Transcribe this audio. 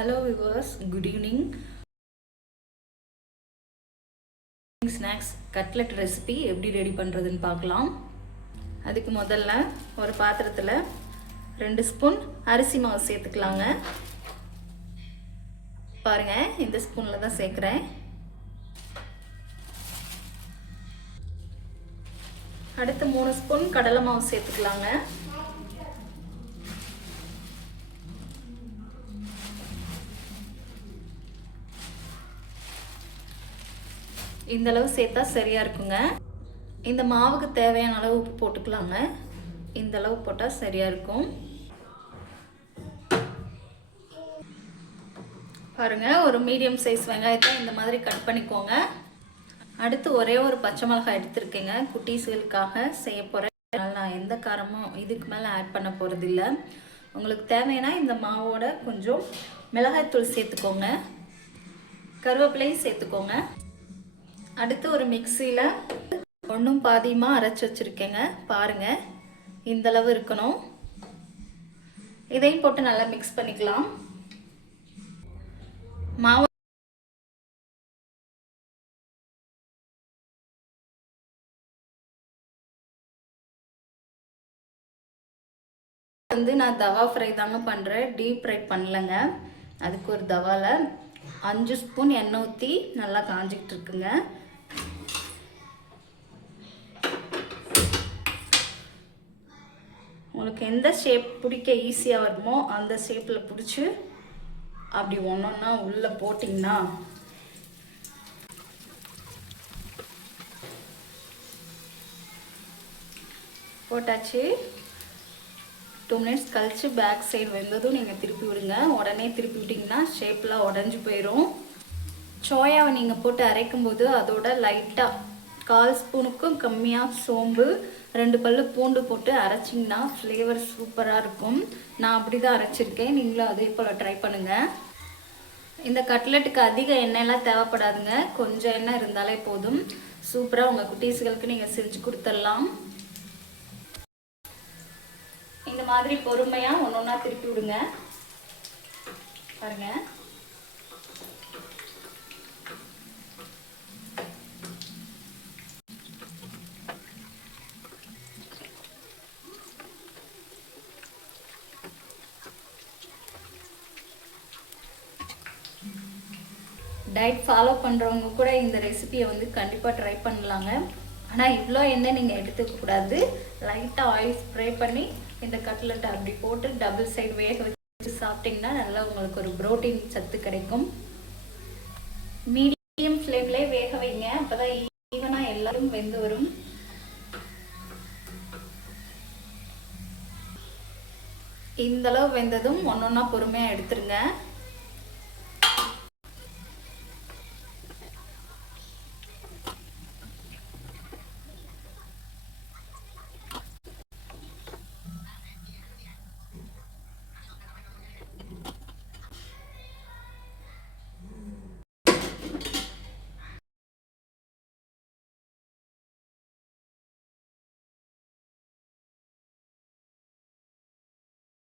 Hello viewers, good evening. Snacks cutlet recipe எப்படி ready பண்ணுறதுன்னு பார்க்கலாம். அதுக்கு முதல்ல ஒரு பாத்திரத்தில் 2 ஸ்பூன் அரிசி மாவு சேர்த்துக்கலாங்க. பாருங்கள், இந்த ஸ்பூனில் தான் சேர்க்குறேன். அடுத்து 3 ஸ்பூன் கடலை மாவு சேர்த்துக்கலாங்க. இந்த அளவு சேர்த்தா சரியாக இருக்குங்க. இந்த மாவுக்கு தேவையான அளவு உப்பு போட்டுக்கலாங்க. இந்த அளவு போட்டால் சரியாக இருக்கும். பாருங்கள், ஒரு மீடியம் சைஸ் வெங்காயத்தை இந்த மாதிரி கட் பண்ணிக்கோங்க. அடுத்து ஒரே ஒரு பச்சை மிளகாய் எடுத்துருக்கேங்க. குட்டீஸ்களுக்காக செய்ய போகிறேன். நான் எந்த காரமும் இதுக்கு மேலே ஆட் பண்ண போகிறதில்ல. உங்களுக்கு தேவைன்னா இந்த மாவோட கொஞ்சம் மிளகாய்த்தூள் சேர்த்துக்கோங்க, கருவேப்பிலையும் சேர்த்துக்கோங்க. அடுத்து ஒரு மிக்சியில் ஒன்றும் பாதியமாக அரைச்சி வச்சுருக்கேங்க. பாருங்கள், இந்தளவு இருக்கணும். இதையும் போட்டு நல்லா மிக்ஸ் பண்ணிக்கலாம். மாவு நான் தவா ஃப்ரை தாங்க பண்ணுறேன், டீப் ஃப்ரை பண்ணலைங்க. அதுக்கு ஒரு தவாவில் 5 ஸ்பூன் எண்ணெய் ஊற்றி நல்லா காஞ்சிக்கிட்டு இருக்குங்க. உங்களுக்கு எந்த ஷேப் பிடிக்க ஈஸியாக வருமோ அந்த ஷேப்பில் பிடிச்சி அப்படி ஒன்றா உள்ளே போட்டிங்கன்னா போட்டாச்சு. 2 மினிட்ஸ் கழித்து பேக் சைடு வெந்ததும் நீங்கள் திருப்பி விடுங்க. உடனே திருப்பி விட்டிங்கன்னா ஷேப்லாம் உடஞ்சி போயிடும். சோயாவை நீங்கள் போட்டு அரைக்கும்போது அதோட லைட்டாக 1/4 ஸ்பூனுக்கும் கம்மியாக சோம்பு, 2 பல்லு பூண்டு போட்டு அரைச்சிங்கன்னா ஃப்ளேவர் சூப்பராக இருக்கும். நான் அப்படி தான் அரைச்சிருக்கேன். நீங்களும் அதே போல் ட்ரை பண்ணுங்கள். இந்த கட்லெட்டுக்கு அதிக எண்ணெயெல்லாம் தேவைப்படாதுங்க. கொஞ்சம் எண்ணெய் இருந்தாலே போதும். சூப்பராக உங்கள் குட்டீஸ்களுக்கு நீங்கள் செஞ்சு கொடுத்துடலாம். இந்த மாதிரி பொறுமையாக ஒன்றா திருப்பி விடுங்க. பாருங்க, டயட் ஃபாலோ பண்ணுறவங்க கூட இந்த ரெசிபியை கண்டிப்பாக ட்ரை பண்ணலாங்க. ஆனால் இவ்வளோ எண்ணெய் நீங்கள் எடுத்துக்கக்கூடாது. லைட்டாக ஆயில் ஸ்ப்ரே பண்ணி இந்த கட்லெட்டை அப்படி போட்டு டபுள் சைடு வேக வச்சு சாப்பிட்டிங்கன்னா நல்லா உங்களுக்கு ஒரு புரோட்டீன் சத்து கிடைக்கும். மீடியம் ஃப்ளேம்லேயே வேக வைங்க. அப்போ தான் ஈவனாக எல்லாரும் வெந்து வரும். இந்தளவு வெந்ததும் ஒன்றா பொறுமையாக எடுத்துருங்க.